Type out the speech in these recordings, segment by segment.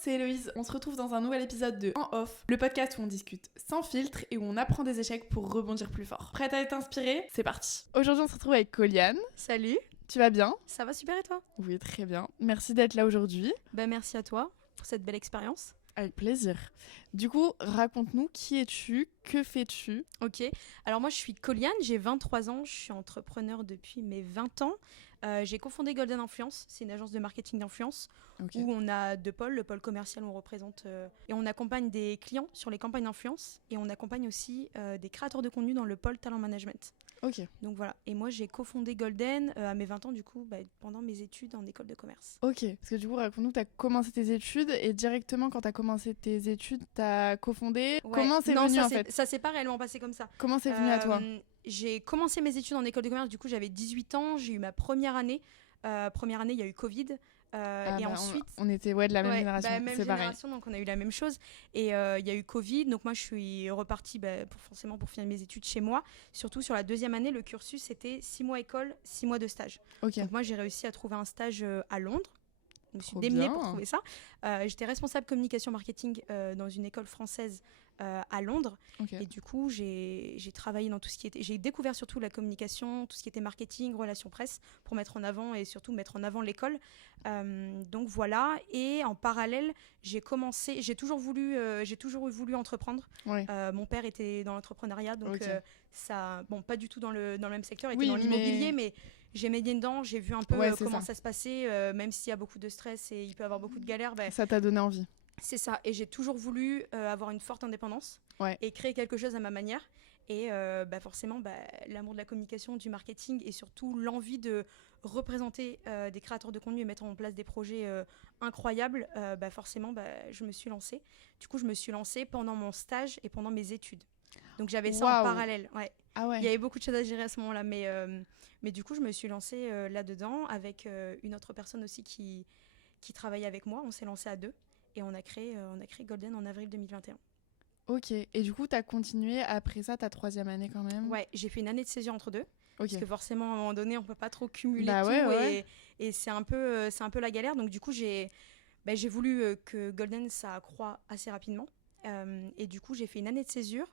c'est Héloïse. On se retrouve dans un nouvel épisode de En Off, le podcast où on discute sans filtre et où on apprend des échecs pour rebondir plus fort. Prête à être inspirée ? C'est parti. Aujourd'hui, on se retrouve avec Coliane. Salut. Tu vas bien ? Ça va super et toi ? Oui, très bien. Merci d'être là aujourd'hui. Merci à toi pour cette belle expérience. Avec plaisir. Du coup, raconte-nous qui es-tu, que fais-tu ? Ok, alors moi je suis Coliane, j'ai 23 ans, je suis entrepreneur depuis mes 20 ans. J'ai cofondé Golden Influence, c'est une agence de marketing d'influence où on a deux pôles. Le pôle commercial, on représente et on accompagne des clients sur les campagnes d'influence et on accompagne aussi des créateurs de contenu dans le pôle talent management. Ok. Donc voilà, et moi j'ai cofondé Golden à mes 20 ans du coup, pendant mes études en école de commerce. Ok, parce que du coup, raconte-nous, tu as commencé tes études et directement quand tu as commencé tes études, tu as cofondé. Ouais. Comment c'est venu en fait ? Ça s'est pas réellement passé comme ça. Comment c'est venu à toi ? J'ai commencé mes études en école de commerce, du coup j'avais 18 ans, j'ai eu ma première année. Première année, il y a eu Covid. Et ensuite, on était de la même génération, même c'est génération, donc on a eu la même chose. Et il y a eu Covid, donc moi je suis repartie pour finir mes études chez moi. Surtout sur la deuxième année, le cursus c'était 6 mois école, 6 mois de stage. Okay. Donc moi j'ai réussi à trouver un stage à Londres. Je me suis Trop démenée bien. pour trouver ça. J'étais responsable communication marketing dans une école française à Londres. Okay. Et du coup, j'ai travaillé dans tout ce qui était... J'ai découvert surtout la communication, tout ce qui était marketing, relations presse, pour mettre en avant et surtout mettre en avant l'école. Donc voilà. Et en parallèle, j'ai toujours voulu entreprendre. Ouais. Mon père était dans l'entrepreneuriat, donc okay. Ça... Bon, pas du tout dans le même secteur, il était dans l'immobilier, mais j'ai baigné dedans, j'ai vu un peu comment ça se passait, même s'il y a beaucoup de stress et il peut y avoir beaucoup de galères. Ça t'a donné envie. C'est ça, et j'ai toujours voulu avoir une forte indépendance et créer quelque chose à ma manière. Et forcément, l'amour de la communication, du marketing et surtout l'envie de représenter des créateurs de contenu et mettre en place des projets incroyables, forcément, je me suis lancée. Du coup, je me suis lancée pendant mon stage et pendant mes études. Donc j'avais ça en parallèle. Ouais. Ah ouais. Il y avait beaucoup de choses à gérer à ce moment-là, mais du coup, je me suis lancée là-dedans avec une autre personne aussi qui travaillait avec moi. On s'est lancé à deux. Et on a créé Golden en avril 2021. Ok. Et du coup, tu as continué après ça, ta troisième année quand même ? Ouais, j'ai fait une année de césure entre deux. Okay. Parce que forcément, à un moment donné, on ne peut pas trop cumuler tout. Ouais. Et c'est un peu la galère. Donc du coup, j'ai voulu que Golden, ça accroît assez rapidement. Et du coup, j'ai fait une année de césure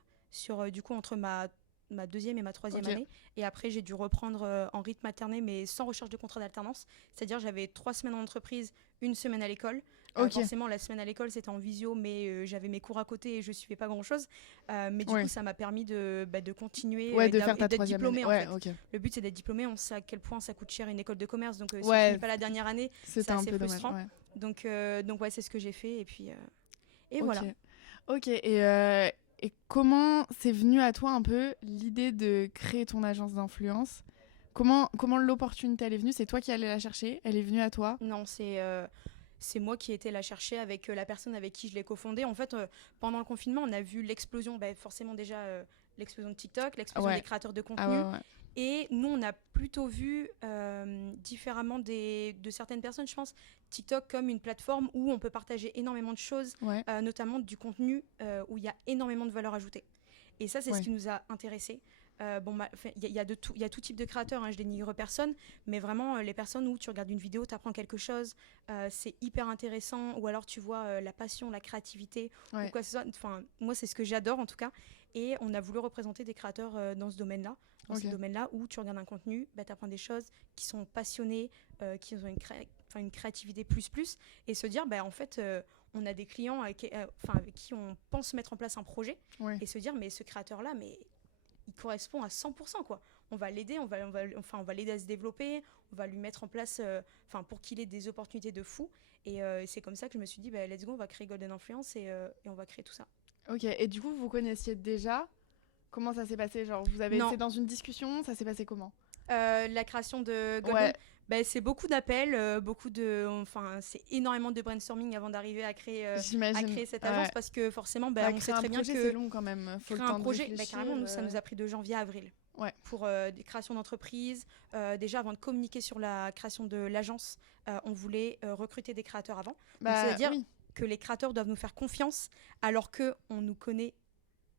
entre ma deuxième et ma troisième année. Et après, j'ai dû reprendre en rythme alterné, mais sans recherche de contrat d'alternance. C'est-à-dire, j'avais 3 semaines en entreprise, 1 semaine à l'école. Forcément, la semaine à l'école, c'était en visio, mais j'avais mes cours à côté et je ne suivais pas grand-chose. Mais du coup, ça m'a permis de continuer de faire ta d'être diplômée. En fait. Okay. Le but, c'est d'être diplômée. On sait à quel point ça coûte cher une école de commerce. Donc, si tu ne finis pas la dernière année, c'est assez frustrant. Donc, c'est ce que j'ai fait. Et puis, voilà. Ok, et comment c'est venu à toi un peu l'idée de créer ton agence d'influence ? Comment l'opportunité elle est venue ? C'est toi qui allais la chercher ? Elle est venue à toi ? Non, c'est moi qui ai été la chercher avec la personne avec qui je l'ai cofondée. En fait, pendant le confinement, on a vu l'explosion, forcément déjà l'explosion de TikTok, l'explosion des créateurs de contenu. Et nous, on a plutôt vu différemment de certaines personnes, je pense, TikTok comme une plateforme où on peut partager énormément de choses, notamment du contenu où il y a énormément de valeur ajoutée. Et ça, c'est ce qui nous a intéressés. Il y a tout type de créateurs, je dénigre personne, mais vraiment les personnes où tu regardes une vidéo, tu apprends quelque chose, c'est hyper intéressant, ou alors tu vois la passion, la créativité, ou quoi que ce soit. Enfin, moi, c'est ce que j'adore en tout cas. Et on a voulu représenter des créateurs dans ce domaine-là, ces domaines-là où tu regardes un contenu, tu apprends des choses, qui sont passionnés, qui ont une créativité plus, et se dire, en fait, on a des clients avec qui on pense mettre en place un projet, et se dire, mais ce créateur-là, mais il correspond à 100%, quoi. On va l'aider, on va l'aider à se développer, on va lui mettre en place pour qu'il ait des opportunités de fou. Et c'est comme ça que je me suis dit, let's go, on va créer Golden Influence et on va créer tout ça. Ok, et du coup, vous connaissiez déjà ? Comment ça s'est passé ? Genre, vous avez été dans une discussion ? Ça s'est passé comment ? La création de Golden, c'est beaucoup d'appels, c'est énormément de brainstorming avant d'arriver à créer cette agence, parce que forcément, on sait très bien que c'est long quand même. Faut créer le temps un projet, de carrément, nous, ça nous a pris de janvier à avril. Pour des créations d'entreprises. Déjà, avant de communiquer sur la création de l'agence, on voulait recruter des créateurs avant. Donc, c'est-à-dire que les créateurs doivent nous faire confiance alors qu'on nous connaît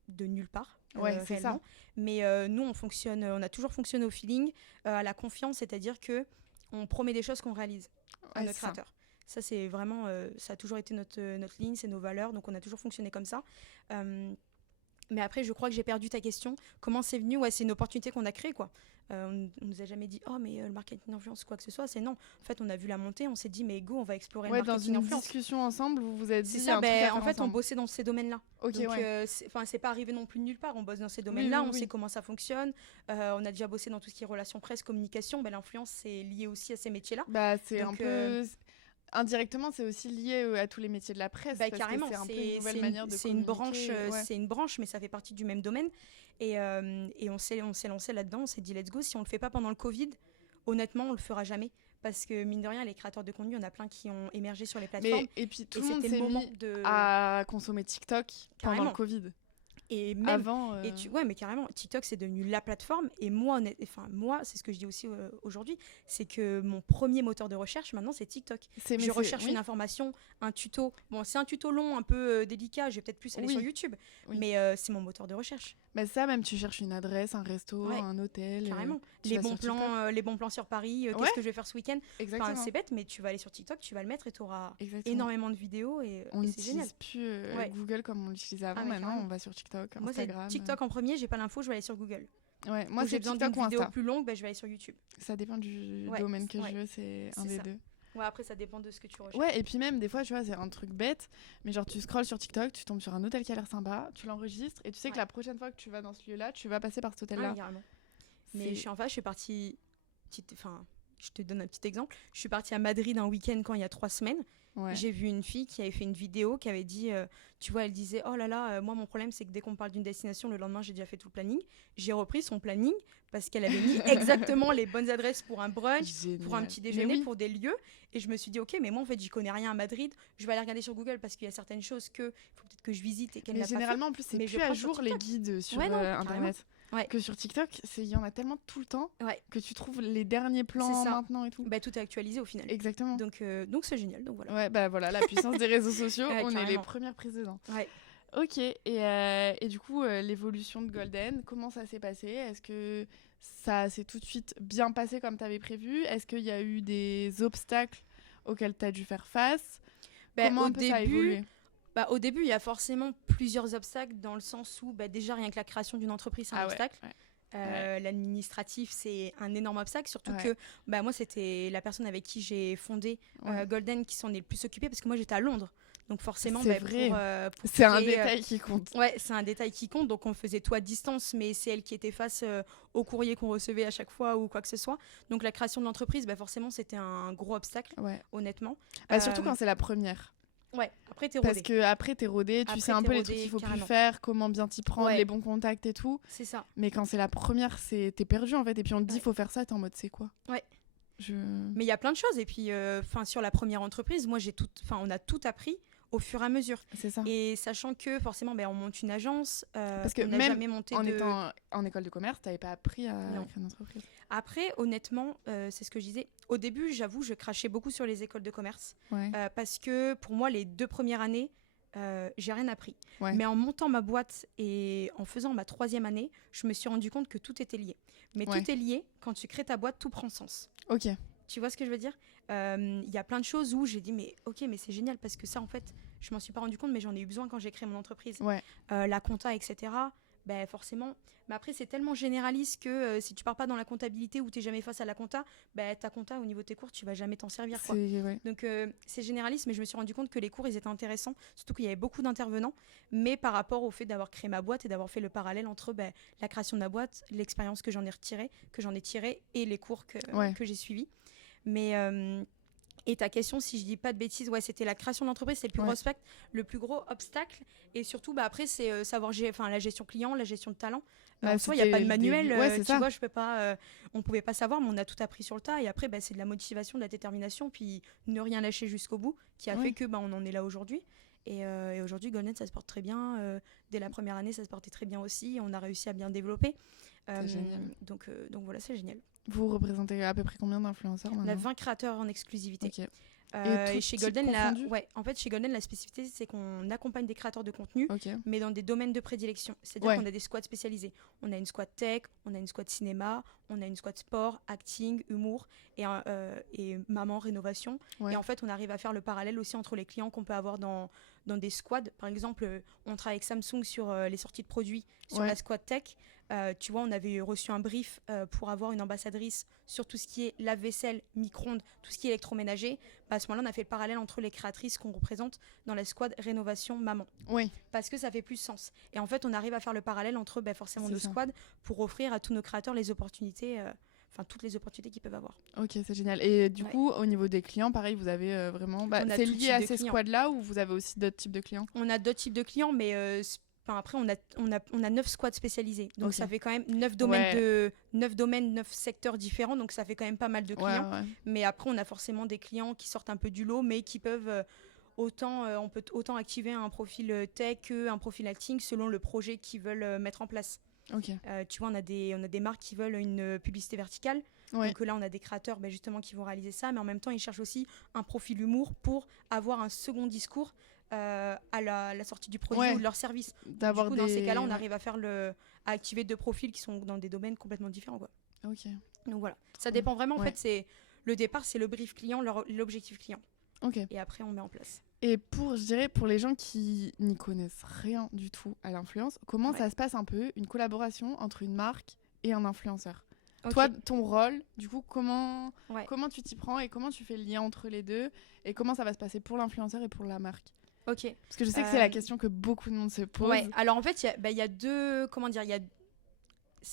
de nulle part. C'est ça. Mais nous, on a toujours fonctionné au feeling, à la confiance, c'est-à-dire qu'on promet des choses qu'on réalise à nos créateurs. Ça, c'est vraiment, ça a toujours été notre ligne, c'est nos valeurs, donc on a toujours fonctionné comme ça. Mais après, je crois que j'ai perdu ta question. Comment c'est venu? Ouais, c'est une opportunité qu'on a créée, quoi. On nous a jamais dit, oh, mais le marketing d'influence, quoi que ce soit. C'est non. En fait, on a vu la montée, on s'est dit, mais go, on va explorer le marketing d'influence. Dans une discussion ensemble, vous vous êtes dit, c'est ça, en fait, on bossait dans ces domaines-là. Ok, donc, ouais. c'est pas arrivé non plus de nulle part. On bosse dans ces domaines-là, on sait comment ça fonctionne. On a déjà bossé dans tout ce qui est relations presse, communication. L'influence, c'est lié aussi à ces métiers-là. C'est donc, un peu... Indirectement, c'est aussi lié à tous les métiers de la presse. Parce Carrément, que c'est un peu une nouvelle manière de communiquer. C'est une branche, mais ça fait partie du même domaine. Et on s'est lancé là-dedans. On s'est dit, let's go. Si on le fait pas pendant le Covid, honnêtement, on le fera jamais. Parce que mine de rien, les créateurs de contenu, il y en a plein qui ont émergé sur les plateformes. Et puis tout le monde s'est mis à consommer TikTok pendant le Covid. Et même avant ouais, mais carrément, TikTok c'est devenu la plateforme. Et moi c'est ce que je dis aussi aujourd'hui, c'est que mon premier moteur de recherche maintenant c'est TikTok. Je recherche une information, un tuto. Bon, c'est un tuto long, un peu délicat, je vais peut-être plus aller sur YouTube, mais c'est mon moteur de recherche. Ça, même tu cherches une adresse, un resto, un hôtel. Carrément. Les bons plans sur Paris, qu'est-ce que je vais faire ce week-end. C'est bête, mais tu vas aller sur TikTok, tu vas le mettre et tu auras énormément de vidéos. On n'utilise plus Google comme on l'utilisait avant. Maintenant, on va sur TikTok, Instagram. Moi, c'est TikTok en premier, j'ai pas l'info, je vais aller sur Google. Ouais, moi, j'ai besoin d'une vidéo plus longue, je vais aller sur YouTube. Ça dépend du domaine que je veux, c'est un des deux. Ouais, après, ça dépend de ce que tu recherches. Ouais, et puis même, des fois, tu vois, c'est un truc bête, mais genre, tu scrolles sur TikTok, tu tombes sur un hôtel qui a l'air sympa, tu l'enregistres, et tu sais que la prochaine fois que tu vas dans ce lieu-là, tu vas passer par cet hôtel-là. Carrément. Mais je suis partie... je te donne un petit exemple. Je suis partie à Madrid un week-end quand il y a 3 semaines. Ouais. J'ai vu une fille qui avait fait une vidéo qui avait dit, tu vois, elle disait, oh là là, moi mon problème c'est que dès qu'on parle d'une destination, le lendemain j'ai déjà fait tout le planning. J'ai repris son planning parce qu'elle avait mis exactement les bonnes adresses pour un brunch, pour un petit déjeuner, pour des lieux. Et je me suis dit, ok, mais moi en fait j'y connais rien à Madrid. Je vais aller regarder sur Google parce qu'il y a certaines choses que faut peut-être que je visite et qu'elle n'a pas fait. Mais généralement en plus c'est plus à jour les guides sur Internet. Ouais. Que sur TikTok, il y en a tellement tout le temps que tu trouves les derniers plans maintenant et tout. Tout est actualisé au final. Exactement. Donc c'est génial. Donc voilà. Ouais, voilà, la puissance des réseaux sociaux, on est les premières prises dedans. Ouais. Ok, et du coup, l'évolution de Golden, comment ça s'est passé? Est-ce que ça s'est tout de suite bien passé comme tu avais prévu? Est-ce qu'il y a eu des obstacles auxquels tu as dû faire face? Comment un peu ça a évolué? Au début, il y a forcément plusieurs obstacles dans le sens où déjà rien que la création d'une entreprise, c'est un obstacle. Ouais. L'administratif, c'est un énorme obstacle, surtout que moi, c'était la personne avec qui j'ai fondé Golden qui s'en est le plus occupée parce que moi, j'étais à Londres. Donc forcément, c'est vrai. C'est un détail qui compte. Ouais, c'est un détail qui compte. Donc on faisait tout à distance, mais c'est elle qui était face au courrier qu'on recevait à chaque fois ou quoi que ce soit. Donc la création de l'entreprise, forcément, c'était un gros obstacle, honnêtement. Surtout quand c'est la première. Ouais, après t'es rodé. Parce que après t'es rodé, tu sais un peu les trucs qu'il faut plus faire, comment bien t'y prendre, les bons contacts et tout. C'est ça. Mais quand c'est la première, t'es perdu en fait. Et puis on te dit faut faire ça, t'es en mode c'est quoi. Ouais. Mais il y a plein de choses. Et puis sur la première entreprise, moi on a tout appris au fur et à mesure. C'est ça. Et sachant que forcément on monte une agence, parce que on même jamais monté étant en école de commerce, t'avais pas appris à créer une entreprise. Après, honnêtement, c'est ce que je disais. Au début, j'avoue, je crachais beaucoup sur les écoles de commerce. Parce que pour moi, les 2 premières années, j'ai rien appris. Mais en montant ma boîte et en faisant ma 3e année, je me suis rendu compte que tout était lié. Mais tout est lié. Quand tu crées ta boîte, tout prend sens. Ok. Tu vois ce que je veux dire? Il y a plein de choses où j'ai dit, mais c'est génial parce que ça, en fait, je m'en suis pas rendu compte, mais j'en ai eu besoin quand j'ai créé mon entreprise. La compta, etc. Forcément. Mais après, c'est tellement généraliste que si tu pars pas dans la comptabilité ou tu n'es jamais face à la compta, ta compta, au niveau de tes cours, tu vas jamais t'en servir. Quoi. Donc, c'est généraliste, mais je me suis rendu compte que les cours, ils étaient intéressants. Surtout qu'il y avait beaucoup d'intervenants. Mais par rapport au fait d'avoir créé ma boîte et d'avoir fait le parallèle entre la création de ma boîte, l'expérience que j'en ai tirée et les cours que j'ai suivis. Mais... Et ta question, si je dis pas de bêtises, c'était la création de l'entreprise, c'est le plus gros obstacle. Et surtout, après, c'est savoir la gestion client, la gestion de talent. En soi, il n'y a pas de manuel. Tu vois, je peux pas. On pouvait pas savoir, mais on a tout appris sur le tas. Et après, c'est de la motivation, de la détermination, puis ne rien lâcher jusqu'au bout, qui a fait que on en est là aujourd'hui. Et aujourd'hui, Golden, ça se porte très bien. Dès la première année, ça se portait très bien aussi. On a réussi à bien développer. C'est génial. Donc voilà, c'est génial. Vous représentez à peu près combien d'influenceurs maintenant? On a 20 créateurs en exclusivité. Okay. Et chez Golden, chez Golden, la spécificité, c'est qu'on accompagne des créateurs de contenu, mais dans des domaines de prédilection. C'est-à-dire qu'on a des squads spécialisés. On a une squad tech, on a une squad cinéma, on a une squad sport, acting, humour et maman, rénovation. Et en fait, on arrive à faire le parallèle aussi entre les clients qu'on peut avoir dans des squads. Par exemple, on travaille avec Samsung sur les sorties de produits sur la squad tech. Tu vois, on avait reçu un brief pour avoir une ambassadrice sur tout ce qui est lave-vaisselle, micro-ondes, tout ce qui est électroménager. À ce moment-là, on a fait le parallèle entre les créatrices qu'on représente dans la squad rénovation maman. Oui. Parce que ça fait plus sens. Et en fait, on arrive à faire le parallèle entre forcément nos squads pour offrir à tous nos créateurs les opportunités, toutes les opportunités qu'ils peuvent avoir. Ok, c'est génial. Et du coup, au niveau des clients, pareil, vous avez vraiment... c'est lié à ces squads-là ou vous avez aussi d'autres types de clients ? On a d'autres types de clients, mais... après, on a 9 squads spécialisés. Donc, ça fait quand même 9 domaines, 9 secteurs différents. Donc, ça fait quand même pas mal de clients. Mais après, on a forcément des clients qui sortent un peu du lot, mais qui peuvent on peut autant activer un profil tech qu'un profil acting selon le projet qu'ils veulent mettre en place. Tu vois, on a des marques qui veulent une publicité verticale. Donc là, on a des créateurs justement qui vont réaliser ça. Mais en même temps, ils cherchent aussi un profil humour pour avoir un second discours à la sortie du produit ou de leur service. Du coup, dans ces cas-là, on arrive à activer 2 profils qui sont dans des domaines complètement différents, quoi. Donc voilà, ça dépend vraiment. En fait, le départ, c'est le brief client, l'objectif client. Et après, on met en place. Et je dirais, pour les gens qui n'y connaissent rien du tout à l'influence, comment ça se passe un peu, une collaboration entre une marque et un influenceur ? Toi, ton rôle, du coup, comment tu t'y prends et comment tu fais le lien entre les deux et comment ça va se passer pour l'influenceur et pour la marque ? Parce que je sais que c'est la question que beaucoup de monde se pose. Alors en fait, il y a deux,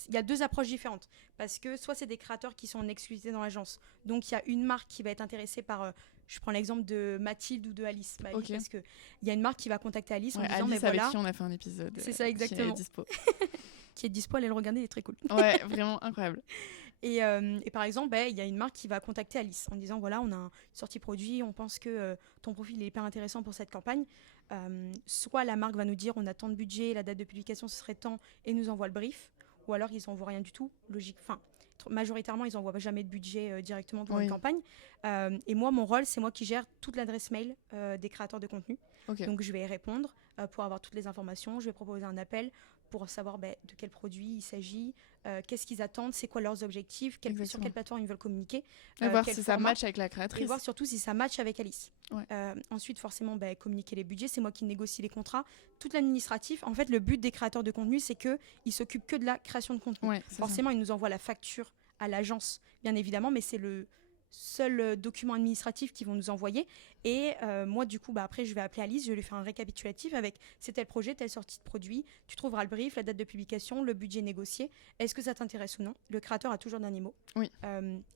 il y a 2 approches différentes. Parce que soit c'est des créateurs qui sont en exclusivité dans l'agence. Donc il y a une marque qui va être intéressée par, je prends l'exemple de Mathilde ou de Alice. Parce qu'il y a une marque qui va contacter Alice en disant, Alice avec qui on a fait un épisode. C'est ça, exactement. Qui est dispo. Qui est dispo, allez le regarder, il est très cool. Ouais, vraiment incroyable. Et par exemple, il y a une marque qui va contacter Alice en disant, voilà, on a une sortie produit, on pense que ton profil est hyper intéressant pour cette campagne. Soit la marque va nous dire, on a tant de budget, la date de publication, ce serait tant, et nous envoie le brief. Ou alors, ils n'envoient rien du tout. Majoritairement, ils n'envoient jamais de budget directement pour une campagne. Et moi, mon rôle, c'est moi qui gère toute l'adresse mail des créateurs de contenu. Donc, je vais y répondre pour avoir toutes les informations. Je vais proposer un appel pour savoir de quel produit il s'agit, qu'est-ce qu'ils attendent, c'est quoi leurs objectifs, sur quelle plateforme ils veulent communiquer. Et voir si ça match avec la créatrice. Et voir surtout si ça match avec Alice. Ensuite, forcément, communiquer les budgets, c'est moi qui négocie les contrats. Tout l'administratif, en fait, le but des créateurs de contenu, c'est qu'ils s'occupent que de la création de contenu. Forcément, ils nous envoient la facture à l'agence, bien évidemment, mais c'est le seul document administratif qu'ils vont nous envoyer. Et moi, du coup, après, je vais appeler Alice, je vais lui faire un récapitulatif avec c'est tel projet, telle sortie de produit. Tu trouveras le brief, la date de publication, le budget négocié. Est-ce que ça t'intéresse ou non ? Le créateur a toujours le dernier mot.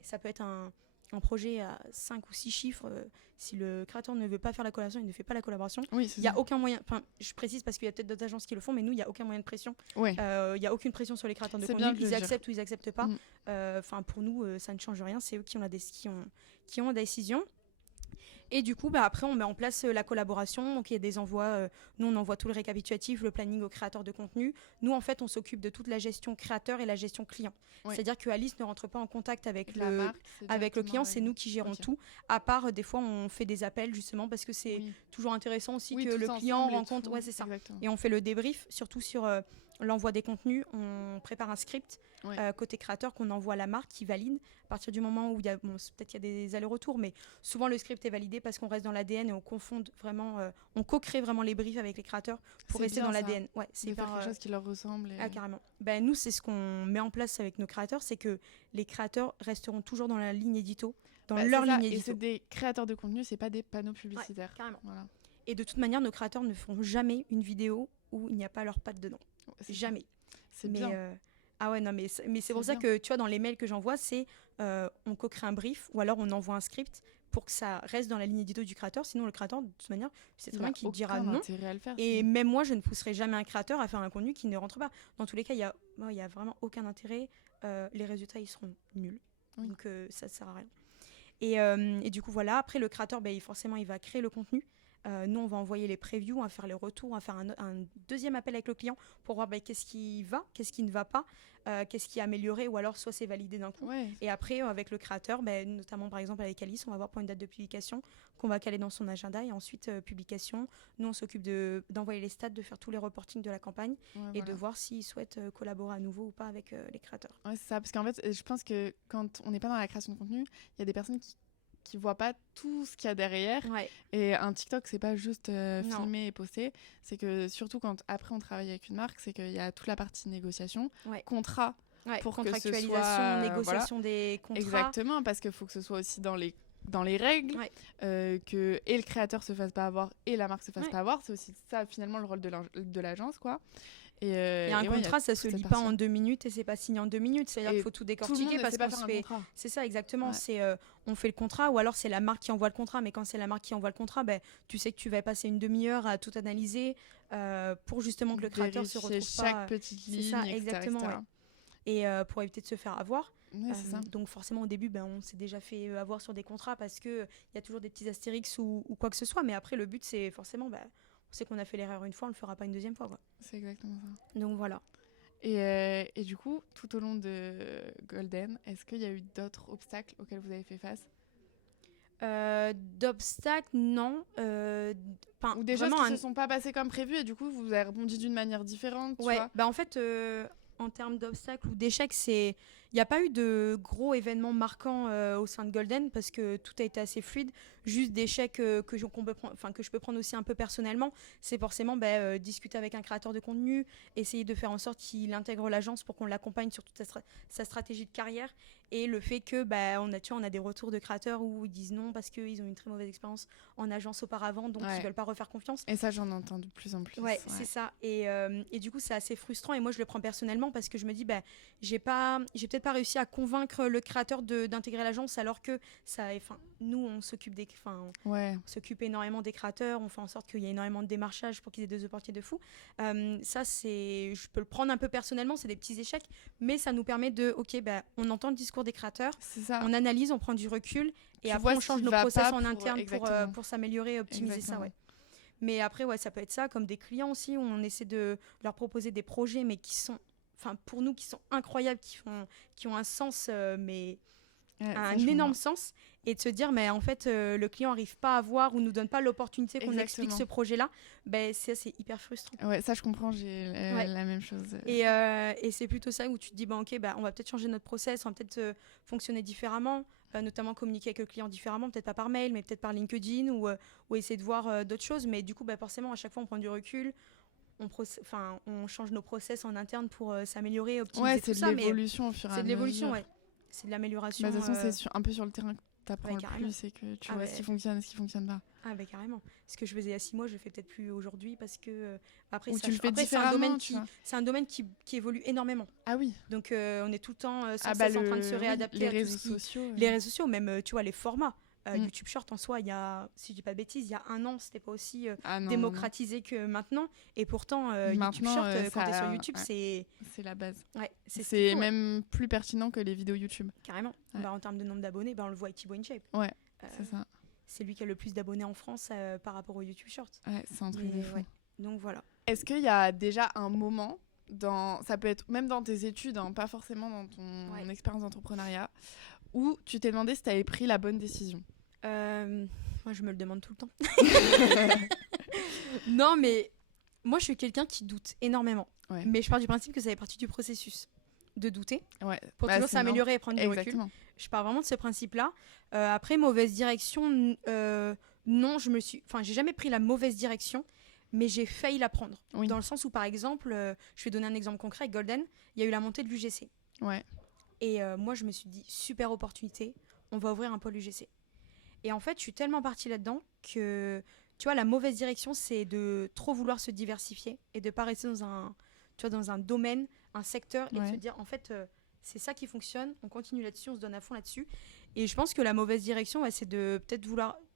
Ça peut être un projet à 5 ou 6 chiffres. Si le créateur ne veut pas faire la collaboration, il ne fait pas la collaboration. Il n'y a aucun moyen. Enfin, je précise parce qu'il y a peut-être d'autres agences qui le font, mais nous, il n'y a aucun moyen de pression. Il n'y a aucune pression sur les créateurs de contenu. Ils acceptent ou ils n'acceptent pas. Pour nous, ça ne change rien. C'est eux qui ont la décision. Et du coup, après, on met en place la collaboration. Donc, il y a des envois. Nous, on envoie tout le récapitulatif, le planning aux créateurs de contenu. Nous, en fait, on s'occupe de toute la gestion créateur et la gestion client. C'est-à-dire que Alice ne rentre pas en contact avec le client. C'est nous qui gérons tout. À part, des fois, on fait des appels, justement, parce que c'est toujours intéressant aussi que le client rencontre. C'est ça. Et on fait le débrief, surtout sur l'envoi des contenus. On prépare un script côté créateur qu'on envoie à la marque qui valide. À partir du moment où peut-être il y a des allers-retours, mais souvent le script est validé parce qu'on reste dans l'ADN et on confonde vraiment, on co-crée vraiment les briefs avec les créateurs pour rester dans l'ADN. C'est quelque chose qui leur ressemble. Carrément. Nous, c'est ce qu'on met en place avec nos créateurs, c'est que les créateurs resteront toujours dans la ligne édito, dans leur ligne édito. Et c'est des créateurs de contenu, c'est pas des panneaux publicitaires. Carrément. Voilà. Et de toute manière, nos créateurs ne feront jamais une vidéo où il n'y a pas leur patte dedans. Jamais. C'est bien. Mais c'est pour ça que, tu vois, dans les mails que j'envoie, c'est on co-crée un brief ou alors on envoie un script pour que ça reste dans la ligne édito du créateur. Sinon, le créateur, de toute manière, c'est très bien qu'il dira non. À le faire, et même moi, je ne pousserai jamais un créateur à faire un contenu qui ne rentre pas. Dans tous les cas, il y a vraiment aucun intérêt. Les résultats, ils seront nuls. Donc, ça ne sert à rien. Et du coup, voilà. Après, le créateur, forcément, il va créer le contenu Nous, on va envoyer les previews, on va faire les retours, on va faire un deuxième appel avec le client pour voir qu'est-ce qui va, qu'est-ce qui ne va pas, qu'est-ce qui est amélioré, ou alors soit c'est validé d'un coup. Ouais. Et après, avec le créateur, notamment par exemple avec Alice, on va voir pour une date de publication qu'on va caler dans son agenda, et ensuite publication. Nous, on s'occupe d'envoyer les stats, de faire tous les reportings de la campagne, et de voir s'ils souhaitent collaborer à nouveau ou pas avec les créateurs. Ouais, c'est ça, parce qu'en fait, je pense que quand on n'est pas dans la création de contenu, il y a des personnes qui voient pas tout ce qu'il y a derrière. Ouais. Et un TikTok, c'est pas juste filmer et poster. C'est que surtout quand après on travaille avec une marque, c'est qu'il y a toute la partie négociation, contrat, pour contractualisation, que ce soit, négociation des contrats. Exactement, parce qu'il faut que ce soit aussi dans les règles, que et le créateur se fasse pas avoir et la marque se fasse pas avoir. C'est aussi ça finalement le rôle de l'agence, quoi. Et un contrat, ça se lit pas en 2 minutes et c'est pas signé en 2 minutes. C'est-à-dire qu'il faut tout décortiquer parce qu'on se fait. C'est ça, exactement. C'est on fait le contrat, ou alors c'est la marque qui envoie le contrat. Mais quand c'est la marque qui envoie le contrat, tu sais que tu vas passer une demi-heure à tout analyser pour justement que le créateur se retrouve chaque petite ligne, c'est ça, etc., exactement. etc. Et pour éviter de se faire avoir. C'est ça. Donc forcément au début on s'est déjà fait avoir sur des contrats parce qu'il y a toujours des petits astérix ou quoi que ce soit. Mais après le but c'est forcément on sait qu'on a fait l'erreur une fois, on le fera pas une deuxième fois, quoi. C'est exactement ça. Donc voilà. Et du coup, tout au long de Golden, est-ce qu'il y a eu d'autres obstacles auxquels vous avez fait face ? D'obstacles, non. Ou des choses qui ne se sont pas passées comme prévu et du coup, vous avez rebondi d'une manière différente, tu vois ? En fait, en termes d'obstacles ou d'échecs, il n'y a pas eu de gros événements marquants au sein de Golden parce que tout a été assez fluide. Juste d'échecs que je peux prendre aussi un peu personnellement, c'est forcément discuter avec un créateur de contenu, essayer de faire en sorte qu'il intègre l'agence pour qu'on l'accompagne sur toute sa stratégie de carrière. Et le fait que on a des retours de créateurs où ils disent non parce qu'ils ont une très mauvaise expérience en agence auparavant, donc ils ne veulent pas refaire confiance. Et ça, j'en entends de plus en plus. Ouais. C'est ça. Et du coup, c'est assez frustrant. Et moi, je le prends personnellement parce que je me dis, j'ai peut-être pas réussi à convaincre le créateur d'intégrer l'agence, alors que nous, on s'occupe on s'occupe énormément des créateurs, on fait en sorte qu'il y ait énormément de démarchage pour qu'ils aient des opportunités de fou. Ça, je peux le prendre un peu personnellement, c'est des petits échecs, mais ça nous permet on entend le discours des créateurs, on analyse, on prend du recul, et après on change nos process en interne pour s'améliorer et optimiser ça. Ouais. Mais après, ça peut être ça, comme des clients aussi, où on essaie de leur proposer des projets, mais qui sont, pour nous, qui sont incroyables, qui ont un sens, un énorme sens, et de se dire, mais en fait, le client n'arrive pas à voir ou nous donne pas l'opportunité qu'on explique ce projet-là, c'est hyper frustrant. Ouais, ça je comprends, j'ai la même chose. Et c'est plutôt ça où tu te dis, on va peut-être changer notre process, on va peut-être fonctionner différemment, notamment communiquer avec le client différemment, peut-être pas par mail, mais peut-être par LinkedIn, ou essayer de voir d'autres choses. Mais du coup, forcément, à chaque fois, on prend du recul. On change nos process en interne pour s'améliorer, optimiser tout ça. C'est de l'évolution au fur et à mesure. C'est de l'évolution, c'est de l'amélioration. De toute façon, c'est un peu sur le terrain que tu apprends le plus, c'est que tu vois ce qui fonctionne et ce qui fonctionne pas. Ah carrément. Ce que je faisais il y a 6 mois, je le fais peut-être plus aujourd'hui parce que après c'est un domaine qui évolue énormément. Ah oui. Donc on est tout le temps sans cesse en train de se réadapter les réseaux sociaux. Les réseaux sociaux, même tu vois les formats. YouTube Short en soi, il y a, si je dis pas de bêtises, il y a 1 an, c'était pas aussi démocratisé que maintenant. Et pourtant, YouTube Short, quand t'es sur YouTube, c'est la base. Ouais, c'est même plus pertinent que les vidéos YouTube. Carrément. Ouais. En termes de nombre d'abonnés, on le voit avec Thibaut InShape. Ouais, c'est ça. C'est lui qui a le plus d'abonnés en France par rapport au YouTube Short. Ouais, c'est un truc de fou. Ouais. Donc voilà. Est-ce qu'il y a déjà un moment, ça peut être même dans tes études, pas forcément dans ton expérience d'entrepreneuriat, où tu t'es demandé si tu avais pris la bonne décision? Moi, je me le demande tout le temps. Non, mais moi, je suis quelqu'un qui doute énormément. Ouais. Mais je pars du principe que ça fait partie du processus de douter pour toujours s'améliorer et prendre du recul. Je pars vraiment de ce principe-là. Après, mauvaise direction, non, j'ai jamais pris la mauvaise direction, mais j'ai failli la prendre. Oui. Dans le sens où, par exemple, je vais donner un exemple concret avec Golden, il y a eu la montée de l'UGC. Ouais. Et moi, je me suis dit, super opportunité, on va ouvrir un pôle UGC. Et en fait, je suis tellement partie là-dedans que, tu vois, la mauvaise direction, c'est de trop vouloir se diversifier et de ne pas rester dans un domaine, un secteur, et de se dire, en fait, c'est ça qui fonctionne, on continue là-dessus, on se donne à fond là-dessus. Et je pense que la mauvaise direction, c'est de peut-être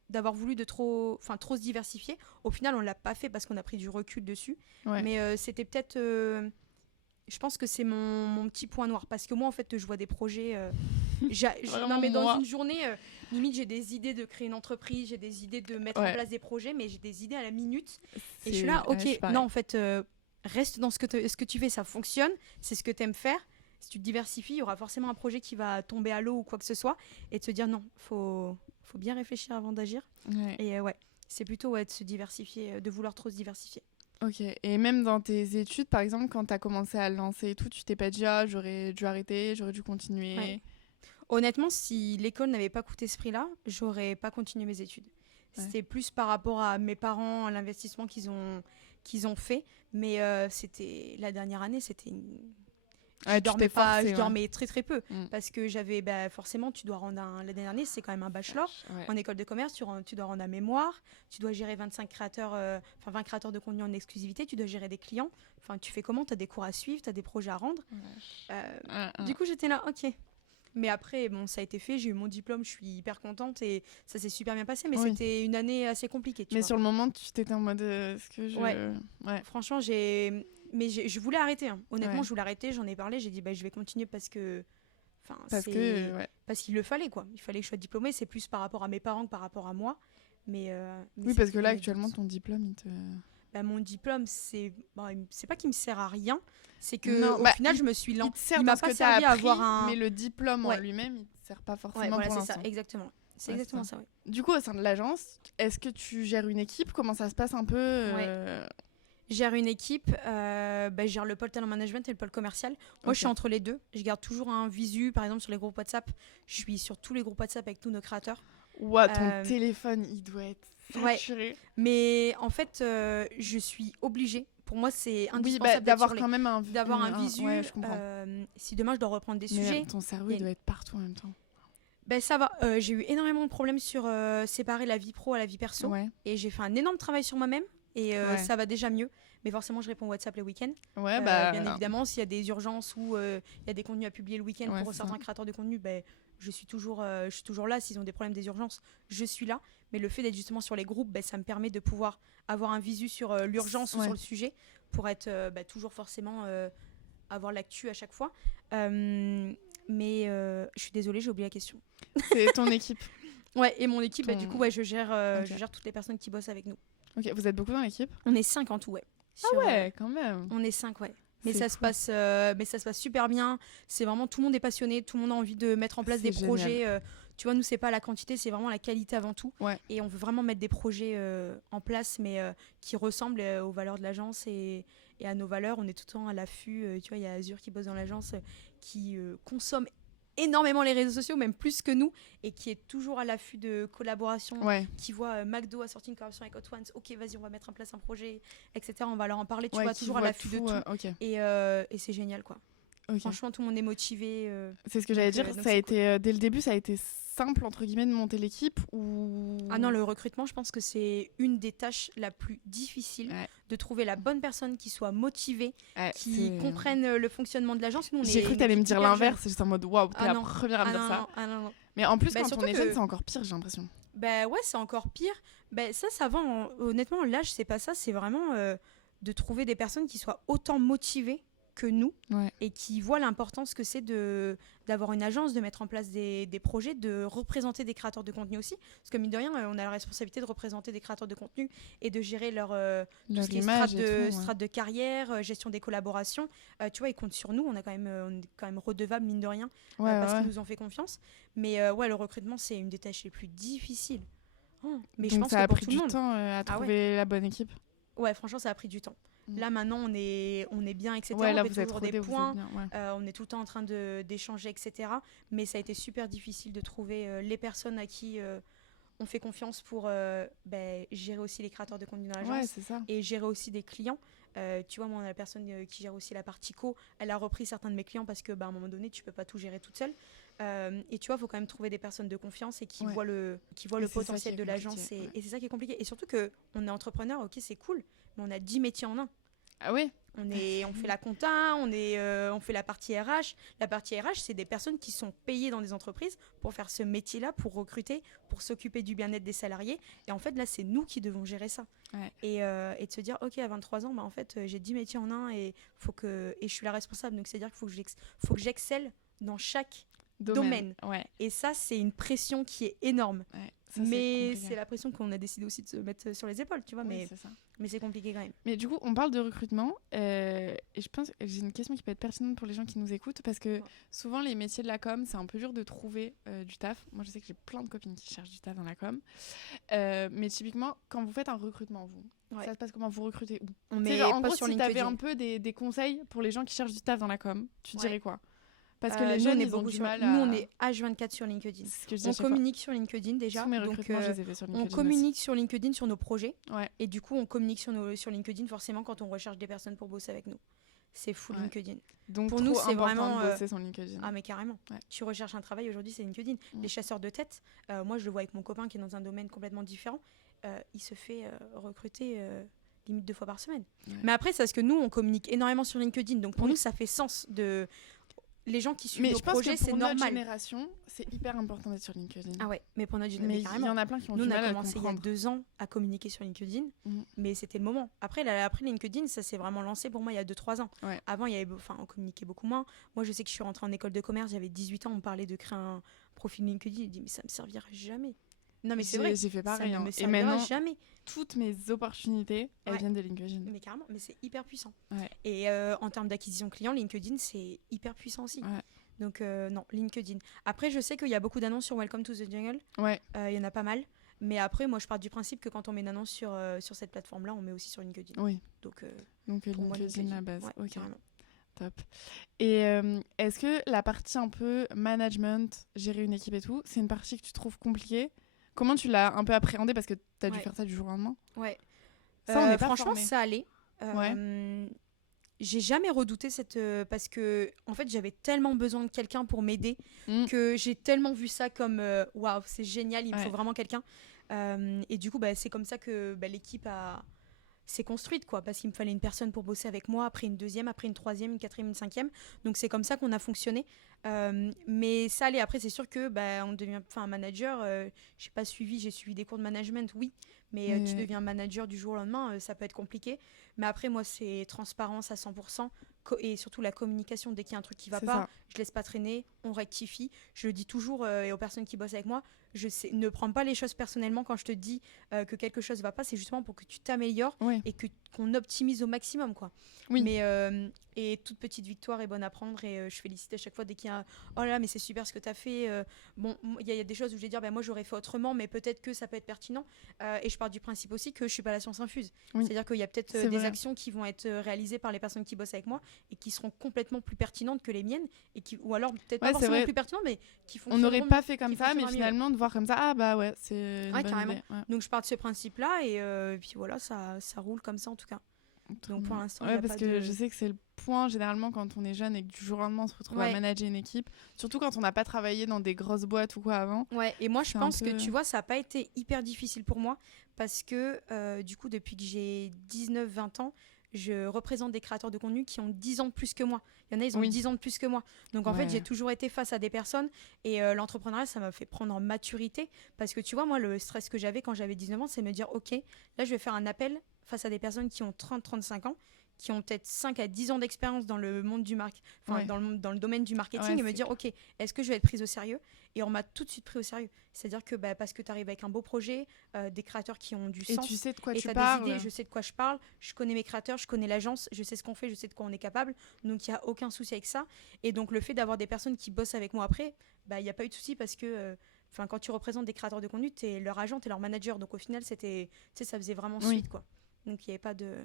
d'avoir voulu trop se diversifier. Au final, on ne l'a pas fait parce qu'on a pris du recul dessus. Ouais. Mais c'était peut-être... je pense que c'est mon petit point noir. Parce que moi, en fait, je vois des projets... non, mais dans une journée... Limite, j'ai des idées de créer une entreprise, j'ai des idées de mettre en place des projets, mais j'ai des idées à la minute. Et je suis là, ok, non, en fait, reste dans ce que tu fais, ça fonctionne, c'est ce que tu aimes faire. Si tu te diversifies, il y aura forcément un projet qui va tomber à l'eau ou quoi que ce soit. Et de se dire, non, faut bien réfléchir avant d'agir. Et c'est plutôt de se diversifier, de vouloir trop se diversifier. Ok, et même dans tes études, par exemple, quand tu as commencé à le lancer et tout, tu t'es pas dit, j'aurais dû arrêter, j'aurais dû continuer. Honnêtement, si l'école n'avait pas coûté ce prix-là, j'aurais pas continué mes études. C'était plus par rapport à mes parents, à l'investissement qu'ils ont fait. Mais c'était la dernière année, c'était je dormais très très peu parce que j'avais forcément tu dois rendre la dernière année c'est quand même un bachelor en école de commerce, tu dois rendre un mémoire, tu dois gérer 20 créateurs de contenu en exclusivité, tu dois gérer des clients, tu fais comment, tu as des cours à suivre, tu as des projets à rendre. Du coup j'étais là, ok. Mais après, bon, ça a été fait, j'ai eu mon diplôme, je suis hyper contente et ça s'est super bien passé, mais c'était une année assez compliquée. Mais sur le moment, tu t'étais en mode, est-ce que franchement, je voulais arrêter. Hein. Honnêtement, je voulais arrêter, j'en ai parlé, j'ai dit, je vais continuer parce qu'il le fallait, quoi. Il fallait que je sois diplômée, c'est plus par rapport à mes parents que par rapport à moi. Mais oui, parce que là, actuellement, ton diplôme, il te... mon diplôme, c'est pas qu'il me sert à rien, c'est que au final je me suis lancée. Il m'a pas servi à avoir un. Mais le diplôme en lui-même, il te sert pas forcément pour l'instant. C'est ça, exactement. C'est exactement ça. Du coup, au sein de l'agence, est-ce que tu gères une équipe ? Comment ça se passe un peu Je gère une équipe, je gère le pôle talent management et le pôle commercial. Moi, je suis entre les deux. Je garde toujours un visu, par exemple sur les groupes WhatsApp. Je suis sur tous les groupes WhatsApp avec tous nos créateurs. Ton téléphone, il doit être saturé. Mais en fait, je suis obligée. Pour moi, c'est indispensable d'avoir quand même un visu. Ouais, je comprends. Si demain je dois reprendre des sujets. Ton cerveau, il doit être partout en même temps. Ça va. J'ai eu énormément de problèmes sur séparer la vie pro à la vie perso. Et j'ai fait un énorme travail sur moi-même. Et ça va déjà mieux. Mais forcément, je réponds WhatsApp les week-ends. Bien évidemment, s'il y a des urgences ou il y a des contenus à publier le week-end pour certains créateurs de contenu, je suis toujours là. S'ils ont des problèmes, des urgences, je suis là. Mais le fait d'être justement sur les groupes, ça me permet de pouvoir avoir un visu sur l'urgence ou sur le sujet pour être toujours forcément avoir l'actu à chaque fois. Mais je suis désolée, j'ai oublié la question. C'est ton équipe. Et mon équipe, du coup, je gère toutes les personnes qui bossent avec nous. Ok, vous êtes beaucoup dans l'équipe ? On est 5 en tout, quand même. On est 5, Mais ça se passe super bien. C'est vraiment, tout le monde est passionné, tout le monde a envie de mettre en place des projets. Tu vois, nous, c'est pas la quantité, c'est vraiment la qualité avant tout. Et on veut vraiment mettre des projets en place, mais qui ressemblent aux valeurs de l'agence et à nos valeurs. On est tout le temps à l'affût. Tu vois, il y a Azur qui bosse dans l'agence, qui consomme énormément les réseaux sociaux, même plus que nous, et qui est toujours à l'affût de collaboration, qui voit McDo a sorti une collaboration avec Hot Ones, ok, vas-y, on va mettre en place un projet, etc. On va leur en parler, tu vois, toujours à l'affût de tout. Et c'est génial, quoi. Franchement, tout le monde est motivé. C'est ce que j'allais dire, ça a été, dès le début, ça a été simple, entre guillemets, de monter l'équipe ou... Ah non, le recrutement, je pense que c'est une des tâches la plus difficile, de trouver la bonne personne qui soit motivée, qui comprenne le fonctionnement de l'agence. J'ai cru que t'allais me dire l'inverse, c'est juste en mode waouh, t'es la première à me dire ça. Non. Mais en plus, quand on est jeune, c'est encore pire, j'ai l'impression. C'est encore pire. Ça va, honnêtement, l'âge, c'est pas ça, c'est vraiment de trouver des personnes qui soient autant motivées que nous et qui voient l'importance que c'est d'avoir une agence, de mettre en place des projets, de représenter des créateurs de contenu aussi, parce que mine de rien on a la responsabilité de représenter des créateurs de contenu et de gérer leur strate de carrière, gestion des collaborations. Tu vois, ils comptent sur nous, on est quand même redevable mine de rien parce qu'ils nous ont fait confiance, mais le recrutement c'est une des tâches les plus difficiles. Mais donc je pense ça que a pour pris tout du le monde temps à trouver la bonne équipe. Franchement ça a pris du temps. Là maintenant on est bien, etc. Là, on fait toujours des points, on est tout le temps en train d'échanger, etc. Mais ça a été super difficile de trouver les personnes à qui on fait confiance pour gérer aussi les créateurs de contenu dans l'agence et gérer aussi des clients. Tu vois, moi la personne qui gère aussi la partie co, elle a repris certains de mes clients parce que à un moment donné tu peux pas tout gérer toute seule. Et tu vois, il faut quand même trouver des personnes de confiance et qui voient le potentiel de l'agence et c'est ça qui est compliqué. Et surtout qu'on est entrepreneur, ok, c'est cool, mais on a 10 métiers en un. Ah oui. On fait la compta, on fait la partie RH. La partie RH, c'est des personnes qui sont payées dans des entreprises pour faire ce métier-là, pour recruter, pour s'occuper du bien-être des salariés. Et en fait, là, c'est nous qui devons gérer ça. Et de se dire, ok, à 23 ans, en fait, j'ai 10 métiers en un et je suis la responsable. Donc, c'est-à-dire qu'il faut que j'excelle dans chaque domaine. Ouais. Et ça, c'est une pression qui est énorme. Ouais, ça, mais c'est la pression qu'on a décidé aussi de se mettre sur les épaules, tu vois. Oui, c'est ça. Mais c'est compliqué quand même. Mais du coup, on parle de recrutement. Et je pense que j'ai une question qui peut être pertinente pour les gens qui nous écoutent. Parce que souvent, les métiers de la com, c'est un peu dur de trouver du taf. Moi, je sais que j'ai plein de copines qui cherchent du taf dans la com. Mais typiquement, quand vous faites un recrutement, ça se passe comment? Vous recrutez où? On met en gros, si tu avais un peu des conseils pour les gens qui cherchent du taf dans la com, tu dirais quoi? Parce que les jeunes, ils ont du mal à... Nous, on est H24 sur LinkedIn. On communique sur LinkedIn déjà. Tous mes recrutements, je les ai fait sur LinkedIn on communique sur LinkedIn sur nos projets. Ouais. Et du coup, on communique sur LinkedIn forcément quand on recherche des personnes pour bosser avec nous. C'est full LinkedIn. Donc pour nous, c'est vraiment bosser sur LinkedIn. Ah mais carrément. Ouais. Tu recherches un travail aujourd'hui, c'est LinkedIn. Les chasseurs de tête, moi je le vois avec mon copain qui est dans un domaine complètement différent. Il se fait recruter limite 2 fois par semaine. Ouais. Mais après, c'est parce que nous, on communique énormément sur LinkedIn. Donc pour nous, ça fait sens de... Les gens qui suivent nos projets, c'est normal. Mais je pense que pour notre génération, c'est hyper important d'être sur LinkedIn. Ah ouais, mais pour notre génération, il y en a plein qui ont du mal à comprendre. Nous, on a commencé il y a 2 ans à communiquer sur LinkedIn, mais c'était le moment. Après LinkedIn, ça s'est vraiment lancé pour moi il y a 2-3 ans. Ouais. Avant, on communiquait beaucoup moins. Moi, je sais que je suis rentrée en école de commerce, j'avais 18 ans, on me parlait de créer un profil LinkedIn. Je dis, mais ça me servira jamais. Non, mais c'est vrai. J'ai fait pareil. Et maintenant, jamais. Toutes mes opportunités, elles viennent de LinkedIn. Mais carrément, mais c'est hyper puissant. Ouais. Et en termes d'acquisition client, LinkedIn, c'est hyper puissant aussi. Ouais. Donc non, LinkedIn. Après, je sais qu'il y a beaucoup d'annonces sur Welcome to the Jungle. Ouais. Il y en a pas mal. Mais après, moi, je pars du principe que quand on met une annonce sur cette plateforme-là, on met aussi sur LinkedIn. Oui. Donc LinkedIn, la base. Ouais, carrément. Top. Et est-ce que la partie un peu management, gérer une équipe et tout, c'est une partie que tu trouves compliquée? Comment tu l'as un peu appréhendée parce que tu as dû faire ça du jour au lendemain? Ouais. Ça, on est pas franchement, ça allait. J'ai jamais redouté parce que en fait j'avais tellement besoin de quelqu'un pour m'aider que j'ai tellement vu ça comme waouh, c'est génial, il me faut vraiment quelqu'un. Et du coup c'est comme ça que l'équipe s'est construite quoi, parce qu'il me fallait une personne pour bosser avec moi, après une deuxième, après une troisième, une quatrième, une cinquième. Donc c'est comme ça qu'on a fonctionné. Mais ça allait. Après c'est sûr que on devient un manager. J'ai suivi des cours de management, oui. Mais tu deviens manager du jour au lendemain, ça peut être compliqué. Mais après, moi, c'est transparence à 100%. Et surtout la communication, dès qu'il y a un truc qui ne va pas, je ne laisse pas traîner, on rectifie. Je le dis toujours et aux personnes qui bossent avec moi, ne prends pas les choses personnellement quand je te dis que quelque chose ne va pas. C'est justement pour que tu t'améliores et qu'on optimise au maximum, quoi. Oui. Mais, et toute petite victoire est bonne à prendre et je félicite à chaque fois dès qu'il y a un « Oh là, mais c'est super ce que tu as fait ». Bon, il y a des choses où je vais dire moi j'aurais fait autrement, mais peut-être que ça peut être pertinent. Et je pars du principe aussi que je ne suis pas la science infuse. Oui. C'est-à-dire qu'il y a peut-être des actions qui vont être réalisées par les personnes qui bossent avec moi et qui seront complètement plus pertinentes que les miennes, ou alors peut-être pas forcément plus pertinentes, mais qui fonctionneront. On n'aurait pas fait comme ça, mais finalement de voir comme ça, c'est une bonne carrément. idée. Ouais. Donc je pars de ce principe-là et puis voilà, ça roule comme ça en tout cas. Donc pour l'instant, parce que je sais que c'est le point généralement quand on est jeune et que du jour au lendemain on se retrouve à manager une équipe, surtout quand on n'a pas travaillé dans des grosses boîtes ou quoi avant. Ouais, et moi je pense que tu vois, ça n'a pas été hyper difficile pour moi parce que du coup, depuis que j'ai 19-20 ans, je représente des créateurs de contenu qui ont 10 ans de plus que moi. Il y en a, ils ont 10 ans de plus que moi. Donc en fait, j'ai toujours été face à des personnes et l'entrepreneuriat, ça m'a fait prendre en maturité parce que tu vois, moi, le stress que j'avais quand j'avais 19 ans, c'est me dire, ok, là, je vais faire un appel face à des personnes qui ont 30-35 ans, qui ont peut-être 5 à 10 ans d'expérience dans le monde du dans le domaine du marketing et me dire, ok, est-ce que je vais être prise au sérieux? Et on m'a tout de suite pris au sérieux. C'est-à-dire que parce que tu arrives avec un beau projet, des créateurs qui ont du sens. Et tu sais de quoi tu parles. Des idées, je sais de quoi je parle. Je connais mes créateurs, je connais l'agence, je sais ce qu'on fait, je sais de quoi on est capable. Donc, il n'y a aucun souci avec ça. Et donc, le fait d'avoir des personnes qui bossent avec moi après, il n'y a pas eu de souci parce que... quand tu représentes des créateurs de contenu, tu es leur agent, tu es leur manager. Donc, au final, ça faisait vraiment suite, quoi. Donc, il n'y avait pas de...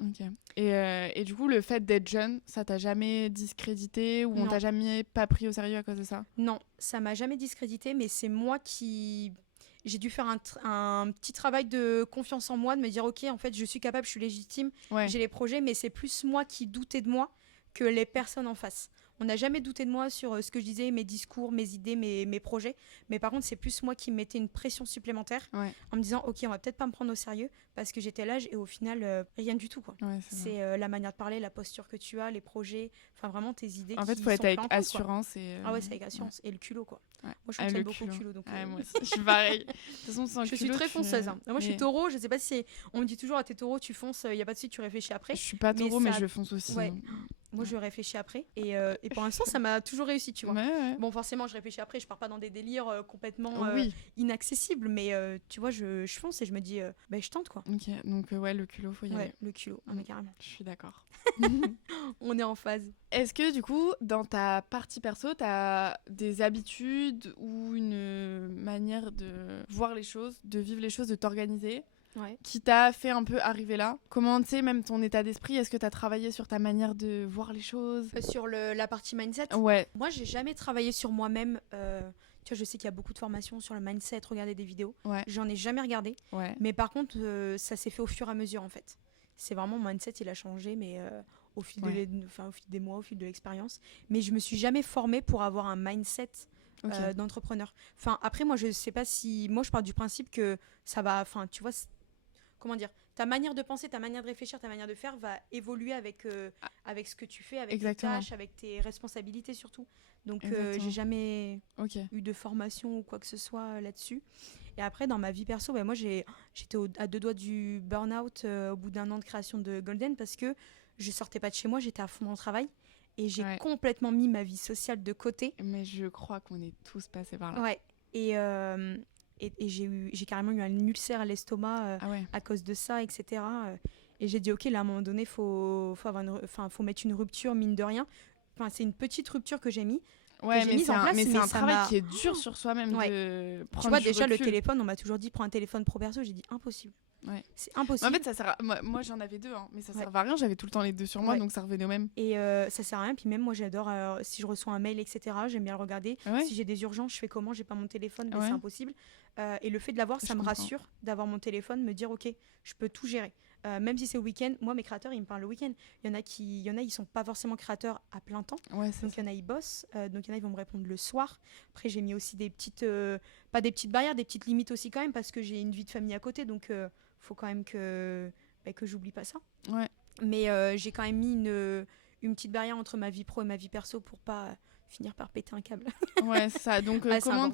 Ok. Et du coup, le fait d'être jeune, ça t'a jamais discrédité ou on t'a jamais pas pris au sérieux à cause de ça? Non, ça m'a jamais discrédité, mais c'est moi qui... J'ai dû faire un petit travail de confiance en moi, de me dire, ok, en fait, je suis capable, je suis légitime, j'ai les projets, mais c'est plus moi qui doutais de moi que les personnes en face. On n'a jamais douté de moi sur ce que je disais, mes discours, mes idées, mes projets. Mais par contre, c'est plus moi qui me mettais une pression supplémentaire en me disant, ok, on va peut-être pas me prendre au sérieux parce que j'étais là et au final, rien du tout, quoi. Ouais, c'est la manière de parler, la posture que tu as, les projets, enfin vraiment tes idées en fait, il faut être avec assurance. Ah ouais, c'est avec assurance. Et le culot, quoi. Ouais. Moi, je fonctionne beaucoup au culot. Donc, moi aussi, je suis pareil. De toute façon, sans je suis très fonceuse. Hein. Moi, je suis taureau. Je sais pas si on me dit toujours, t'es taureau, tu fonces, il n'y a pas de suite, tu réfléchis après. Je suis pas taureau, mais je fonce aussi. Ouais. Moi, je réfléchis après. Et pour l'instant, ça m'a toujours réussi, tu vois. Ouais. Bon, forcément, je réfléchis après. Je pars pas dans des délires complètement inaccessibles. Mais tu vois, je fonce et je me dis, je tente, quoi. Ok, donc le culot, faut y aller. Ouais, le culot, mais carrément. Je suis d'accord. On est en phase. Est-ce que du coup, dans ta partie perso, t'as des habitudes ou une manière de voir les choses, de vivre les choses, de t'organiser qui t'a fait un peu arriver là? Comment, tu sais, même ton état d'esprit, est-ce que t'as travaillé sur ta manière de voir les choses? Sur la partie mindset? Ouais. Moi, j'ai jamais travaillé sur moi-même. Tu vois, je sais qu'il y a beaucoup de formations sur le mindset, regarder des vidéos. Ouais. J'en ai jamais regardé. Ouais. Mais par contre, ça s'est fait au fur et à mesure, en fait. C'est vraiment, mon mindset, il a changé, mais au fil des mois, au fil de l'expérience. Mais je me suis jamais formée pour avoir un mindset d'entrepreneur. Enfin, après, moi, je sais pas si... Moi, je pars du principe que ça va... Enfin, tu vois... Comment dire, ta manière de penser, ta manière de réfléchir, ta manière de faire va évoluer avec ce que tu fais, avec tes tâches, avec tes responsabilités surtout. Donc, j'ai jamais eu de formation ou quoi que ce soit là-dessus. Et après, dans ma vie perso, moi, j'étais à 2 doigts du burn-out au bout d'1 an de création de Golden parce que je sortais pas de chez moi, j'étais à fond dans le travail. Et j'ai complètement mis ma vie sociale de côté. Mais je crois qu'on est tous passés par là. Ouais. Et j'ai carrément eu un ulcère à l'estomac à cause de ça, etc. Et j'ai dit, ok, là, à un moment donné, faut mettre une rupture, mine de rien. Enfin, c'est une petite rupture que j'ai mis. Ouais, mais c'est un travail qui est dur sur soi-même de prendre. Tu vois, déjà, le téléphone, on m'a toujours dit, prends un téléphone pro perso. J'ai dit, impossible. Ouais. C'est impossible. En fait, ça sert à... moi j'en avais 2, mais ça servait à rien. J'avais tout le temps les 2 sur moi, donc ça revenait au même. Et ça sert à rien. Puis même moi, j'adore, si je reçois un mail, etc., j'aime bien le regarder. Si j'ai des urgences, je fais comment? J'ai pas mon téléphone, c'est impossible. Et le fait de l'avoir, ça me rassure d'avoir mon téléphone, me dire, ok, je peux tout gérer. Même si c'est au week-end, moi mes créateurs ils me parlent le week-end. Il y en a ils sont pas forcément créateurs à plein temps, donc il y en a ils bossent, donc il y en a ils vont me répondre le soir. Après j'ai mis aussi des petites, pas des petites barrières, des petites limites aussi quand même parce que j'ai une vie de famille à côté, donc faut quand même que j'oublie pas ça. Mais j'ai quand même mis une petite barrière entre ma vie pro et ma vie perso pour pas finir par péter un câble. Ouais, c'est ça. Donc, comment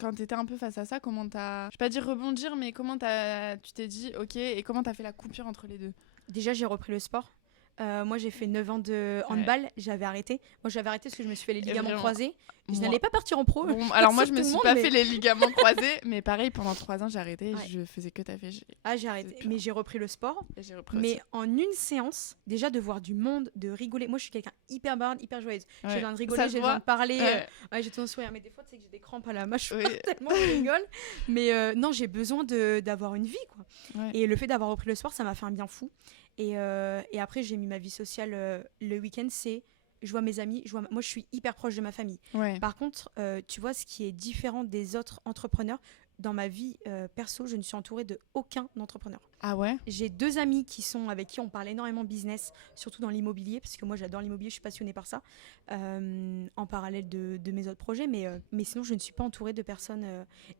quand t'étais un peu face à ça, comment t'as... Je vais pas dire rebondir, mais comment tu t'es dit, ok, et comment t'as fait la coupure entre les deux? Déjà, j'ai repris le sport. Moi, j'ai fait 9 ans de handball. J'avais arrêté. Moi, j'avais arrêté parce que je me suis fait les ligaments croisés. Je n'allais pas partir en pro. Bon, alors moi, je me suis pas fait les ligaments croisés. Mais pareil, pendant 3 ans, j'ai arrêté. Je faisais que taffer. J'ai arrêté. Mais j'ai repris le sport. Mais en une séance, déjà de voir du monde, de rigoler. Moi, je suis quelqu'un hyper bavarde, hyper joyeuse. J'ai besoin de rigoler, j'ai besoin de parler. J'ai tout un sourire. Mais des fois, tu sais que j'ai des crampes à la mâchoire tellement je rigole. Mais non, j'ai besoin d'avoir une vie, quoi. Et le fait d'avoir repris le sport, ça m'a fait un bien fou. Et après, j'ai mis ma vie sociale le week-end, je vois mes amis, moi je suis hyper proche de ma famille. Par contre, tu vois, ce qui est différent des autres entrepreneurs, dans ma vie perso, je ne suis entourée de aucun entrepreneur. Ah ouais? J'ai 2 amis avec qui on parle énormément business, surtout dans l'immobilier, parce que moi j'adore l'immobilier, je suis passionnée par ça, en parallèle de mes autres projets, mais sinon je ne suis pas entourée de personnes.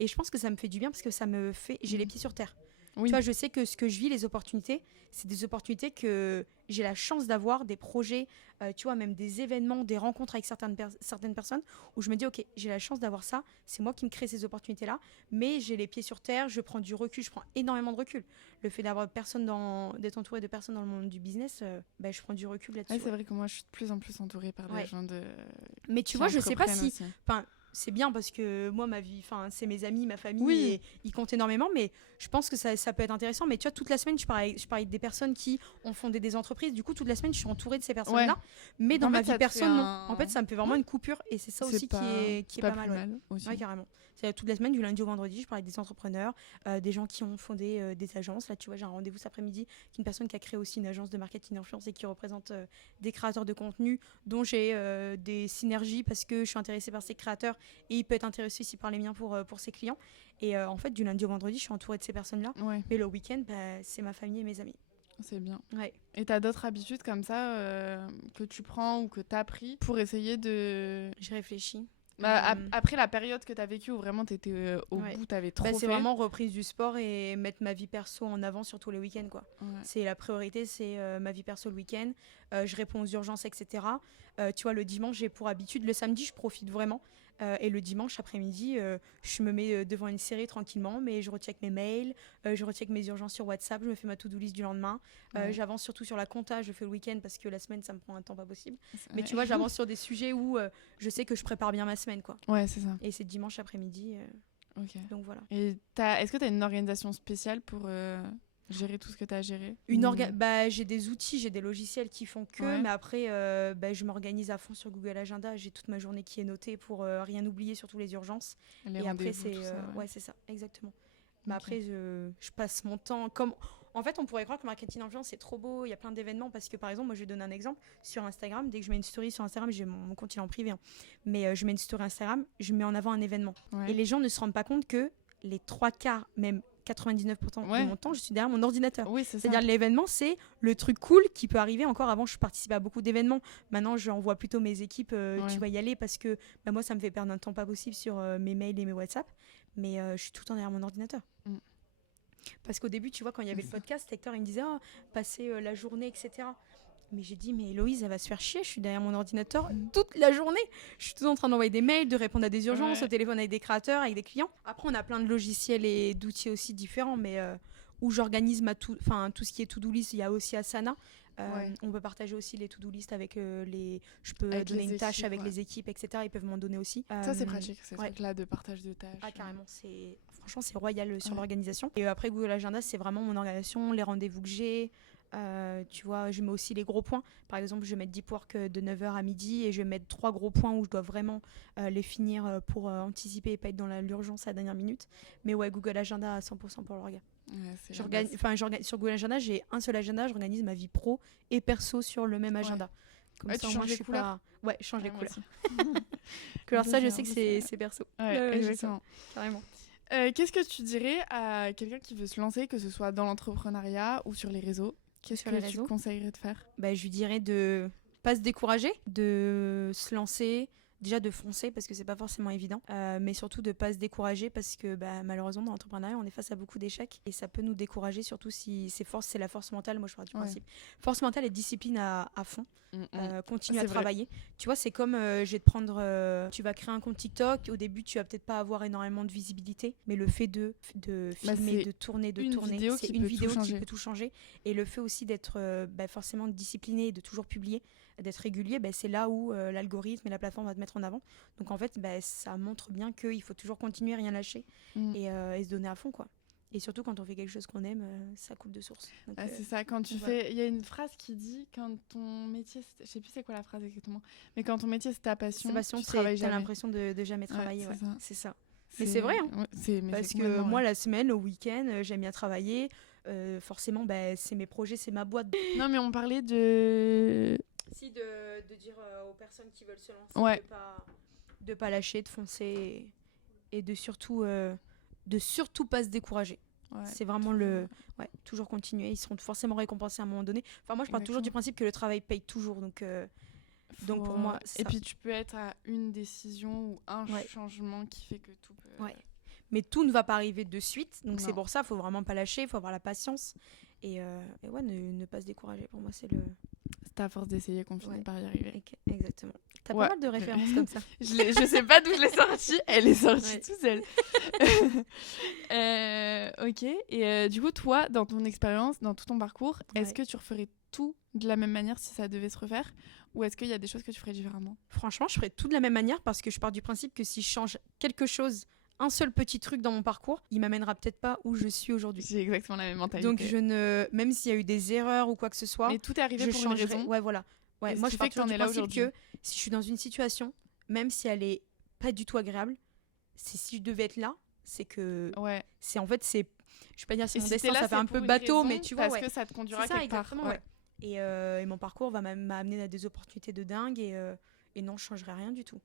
Et je pense que ça me fait du bien parce que ça me fait... J'ai les pieds sur terre. Tu vois, je sais que ce que je vis, les opportunités, c'est des opportunités que j'ai la chance d'avoir, des projets, tu vois, même des événements, des rencontres avec certaines personnes où je me dis, ok, j'ai la chance d'avoir ça, c'est moi qui me crée ces opportunités-là, mais j'ai les pieds sur terre, je prends du recul, je prends énormément de recul. Le fait d'être entourée de personnes dans le monde du business, je prends du recul là-dessus. C'est vrai que moi, je suis de plus en plus entourée par des gens de... Mais tu vois, je sais pas si... C'est bien parce que moi, ma vie, c'est mes amis, ma famille, et ils comptent énormément, mais je pense que ça peut être intéressant. Mais tu vois, toute la semaine, je parlais avec des personnes qui ont fondé des entreprises. Du coup, toute la semaine, je suis entourée de ces personnes-là. Mais dans ma vie perso, non. En fait, ça me fait vraiment une coupure et c'est ça aussi qui est pas mal. Ouais, carrément. C'est toute la semaine, du lundi au vendredi, je parle avec des entrepreneurs, des gens qui ont fondé des agences. Là, tu vois, j'ai un rendez-vous cet après-midi avec une personne qui a créé aussi une agence de marketing influence et qui représente des créateurs de contenu dont j'ai des synergies parce que je suis intéressée par ces créateurs et il peut être intéressé aussi par les miens pour ses clients. Et en fait, du lundi au vendredi, je suis entourée de ces personnes-là. Mais le week-end, c'est ma famille et mes amis. C'est bien. Et t'as d'autres habitudes comme ça que tu prends ou que t'as pris pour essayer de... Je réfléchis. Après la période que tu as vécue où vraiment tu étais au bout, tu avais trop fait. C'est vraiment reprise du sport et mettre ma vie perso en avant sur tous les week-ends, quoi. C'est la priorité, c'est ma vie perso le week-end. Je réponds aux urgences, etc. Tu vois, le dimanche, j'ai pour habitude, le samedi, je profite vraiment. Et le dimanche après-midi, je me mets devant une série tranquillement, mais je recheck mes mails, je recheck mes urgences sur WhatsApp, je me fais ma to-do list du lendemain. J'avance surtout sur la compta, je fais le week-end parce que la semaine, ça me prend un temps pas possible. Mais tu vois, j'avance sur des sujets où je sais que je prépare bien ma semaine, quoi. Ouais, c'est ça. Et c'est dimanche après-midi. Donc voilà. Et est-ce que tu as une organisation spéciale pour gérer tout ce que tu as à gérer? J'ai des outils, j'ai des logiciels qui font que, mais après, je m'organise à fond sur Google Agenda. J'ai toute ma journée qui est notée pour rien oublier, surtout les urgences. Et après, c'est c'est ça, exactement. Mais après, je passe mon temps comme... En fait, on pourrait croire que le marketing influence, c'est trop beau, il y a plein d'événements. Parce que, par exemple, moi, je vais donner un exemple. Sur Instagram, dès que je mets une story sur Instagram, j'ai mon compte il est en privé. Mais je mets une story Instagram, je mets en avant un événement. Et les gens ne se rendent pas compte que les 3/4, même 99% de mon temps, je suis derrière mon ordinateur. C'est-à-dire l'événement, c'est le truc cool qui peut arriver. Encore avant, je participais à beaucoup d'événements. Maintenant, j'envoie plutôt mes équipes, tu vas y aller parce que moi, ça me fait perdre un temps pas possible sur mes mails et mes WhatsApp. Mais je suis tout le temps derrière mon ordinateur. Parce qu'au début, tu vois, quand il y avait le podcast, Hector, il me disait passer la journée, etc. Mais j'ai dit, mais Héloïse, elle va se faire chier. Je suis derrière mon ordinateur toute la journée. Je suis tout en train d'envoyer des mails, de répondre à des urgences, au téléphone avec des créateurs, avec des clients. Après, on a plein de logiciels et d'outils aussi différents, mais où j'organise tout ce qui est to-do list. Il y a aussi Asana. On peut partager aussi les to-do list avec je peux donner une tâche avec les équipes, etc. Ils peuvent m'en donner aussi. Ça, c'est pratique, ces trucs-là de partage de tâches. Ah, carrément. Franchement, c'est royal sur l'organisation. Et après, Google Agenda, c'est vraiment mon organisation, les rendez-vous que j'ai. Tu vois, je mets aussi les gros points. Par exemple, je vais mettre deep work de 9h à midi et je vais mettre 3 gros points où je dois vraiment les finir pour anticiper et pas être dans l'urgence à la dernière minute. Mais ouais, Google Agenda à 100% pour l'orga. Sur Google Agenda, j'ai un seul agenda, j'organise ma vie pro et perso sur le même agenda. Comme ça, tu changes les couleurs. Ouais, je change les couleurs. Alors ça, je sais que c'est perso. Exactement. Carrément. Qu'est-ce que tu dirais à quelqu'un qui veut se lancer, que ce soit dans l'entrepreneuriat ou sur les réseaux? Qu'est-ce que tu conseillerais de faire? Je lui dirais de pas se décourager, de se lancer, déjà de foncer parce que c'est pas forcément évident, mais surtout de pas se décourager parce que malheureusement dans l'entrepreneuriat on est face à beaucoup d'échecs et ça peut nous décourager, surtout si c'est la force mentale. Moi je pars du principe force mentale et discipline à fond. Continue à travailler. Vrai. Tu vois, c'est comme je vais te prendre tu vas créer un compte TikTok, au début tu vas peut-être pas avoir énormément de visibilité, mais le fait de filmer, de tourner, c'est une vidéo qui peut tout changer. Et le fait aussi d'être forcément discipliné et de toujours publier, d'être régulier, c'est là où l'algorithme et la plateforme va te mettre en avant. Donc en fait ça montre bien qu'il faut toujours continuer, rien lâcher et se donner à fond, quoi. Et surtout quand on fait quelque chose qu'on aime, ça coule de source. Donc, c'est ça, quand tu fais... Il y a une phrase qui dit, quand ton métier... Je sais plus c'est quoi la phrase exactement, mais quand ton métier c'est ta passion, tu travailles jamais. T'as l'impression de jamais travailler, c'est ça. Mais c'est vrai, hein. Parce que moi, la semaine, le week-end, j'aime bien travailler. Forcément, c'est mes projets, c'est ma boîte. Non, mais on parlait de... Si, de dire aux personnes qui veulent se lancer de pas lâcher, de foncer et de surtout pas se décourager. C'est vraiment toujours continuer. Ils seront forcément récompensés à un moment donné. Enfin, moi, je pars toujours du principe que le travail paye toujours. Donc pour moi, et puis tu peux être à une décision ou un changement qui fait que tout peut... Mais tout ne va pas arriver de suite. Donc c'est pour ça, il faut vraiment pas lâcher, il faut avoir la patience. Et ne pas se décourager. Pour moi, c'est à force d'essayer qu'on finit par y arriver. Exactement. T'as pas mal de références comme ça. Je sais pas d'où je l'ai sortie. Elle est sortie toute seule. Ok. Et du coup, toi, dans ton expérience, dans tout ton parcours, est-ce que tu referais tout de la même manière si ça devait se refaire? Ou est-ce qu'il y a des choses que tu ferais différemment? Franchement, je ferais tout de la même manière parce que je pars du principe que si je change quelque chose, un seul petit truc dans mon parcours, il m'amènera peut-être pas où je suis aujourd'hui. J'ai exactement la même mentalité. Donc même s'il y a eu des erreurs ou quoi que ce soit, mais tout est arrivé pour une raison. Ouais, voilà. Ouais, moi je pars du principe que si je suis dans une situation, même si elle est pas du tout agréable, si je devais être là, c'est que c'est en fait je vais pas dire c'est mon destin, ça fait un peu bateau, mais tu vois parce que ça te conduira quelque part. Et mon parcours m'a amené à des opportunités de dingue et non, je changerais rien du tout.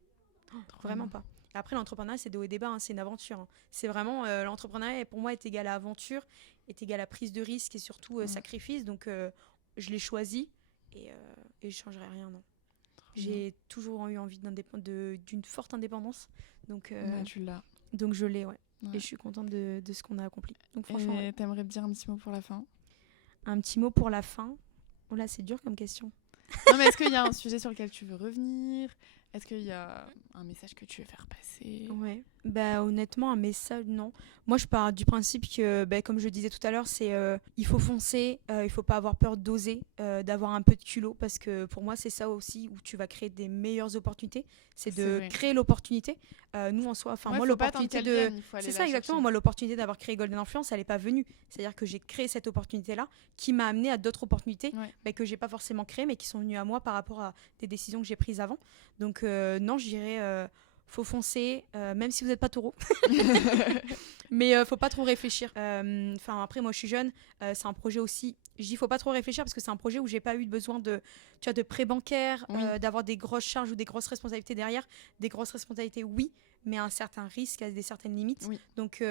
Vraiment pas. Après, l'entrepreneuriat, c'est des hauts et des bas, c'est une aventure. Hein. C'est vraiment, l'entrepreneuriat, pour moi, est égal à aventure, est égal à prise de risque et surtout sacrifice. Donc, je l'ai choisi et je ne changerai rien, non. J'ai toujours eu envie d'une forte indépendance. Donc, tu l'as. Donc je l'ai, ouais. Et je suis contente de ce qu'on a accompli. Donc franchement. Et t'aimerais dire un petit mot pour la fin? Un petit mot pour la fin. Oh là, c'est dur comme question. Non, mais est-ce qu'il y a un sujet sur lequel tu veux revenir? Est-ce qu'il y a un message que tu veux faire passer? Ouais. Bah, honnêtement, un message, non. Moi, je pars du principe que, comme je disais tout à l'heure, c'est il faut foncer, il faut pas avoir peur d'oser, d'avoir un peu de culot, parce que pour moi, c'est ça aussi où tu vas créer des meilleures opportunités. C'est de créer l'opportunité. Nous, en soi, moi, l'opportunité de. C'est ça, exactement. Moi, l'opportunité d'avoir créé Golden Influence, elle n'est pas venue. C'est-à-dire que j'ai créé cette opportunité-là qui m'a amené à d'autres opportunités que j'ai pas forcément créées, mais qui sont venues à moi par rapport à des décisions que j'ai prises avant. Donc, non, je dirais. Faut foncer, même si vous n'êtes pas taureau. Mais faut pas trop réfléchir. Après, moi, je suis jeune. C'est un projet aussi. Je dis faut pas trop réfléchir parce que c'est un projet où j'ai pas eu besoin de prêt bancaire, d'avoir des grosses charges ou des grosses responsabilités derrière. Des grosses responsabilités, oui, mais un certain risque, à des certaines limites. Oui. Donc,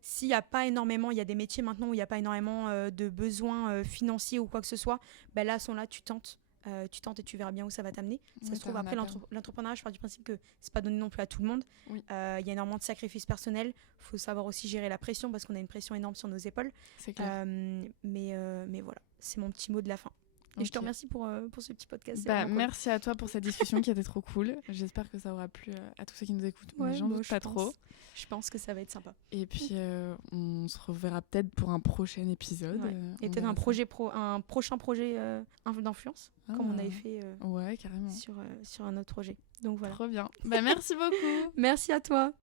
s'il n'y a pas énormément, il y a des métiers maintenant où il n'y a pas énormément de besoins financiers ou quoi que ce soit, là, à ce moment-là, tu tentes. Tu tentes et tu verras bien où ça va t'amener. Ça se trouve, après, l'entrepreneuriat, je pars du principe que c'est pas donné non plus à tout le monde. Il y a énormément de sacrifices personnels. Il faut savoir aussi gérer la pression parce qu'on a une pression énorme sur nos épaules. C'est clair. Mais voilà, c'est mon petit mot de la fin. Et je te remercie pour ce petit podcast. Merci à toi pour cette discussion qui était trop cool. J'espère que ça aura plu à tous ceux qui nous écoutent. Mais j'en doute pas trop. Je pense que ça va être sympa. Et puis, on se reverra peut-être pour un prochain épisode. Et peut-être un prochain projet d'influence, comme on avait fait carrément. sur un autre projet. Donc voilà. Trop bien. Merci beaucoup. Merci à toi.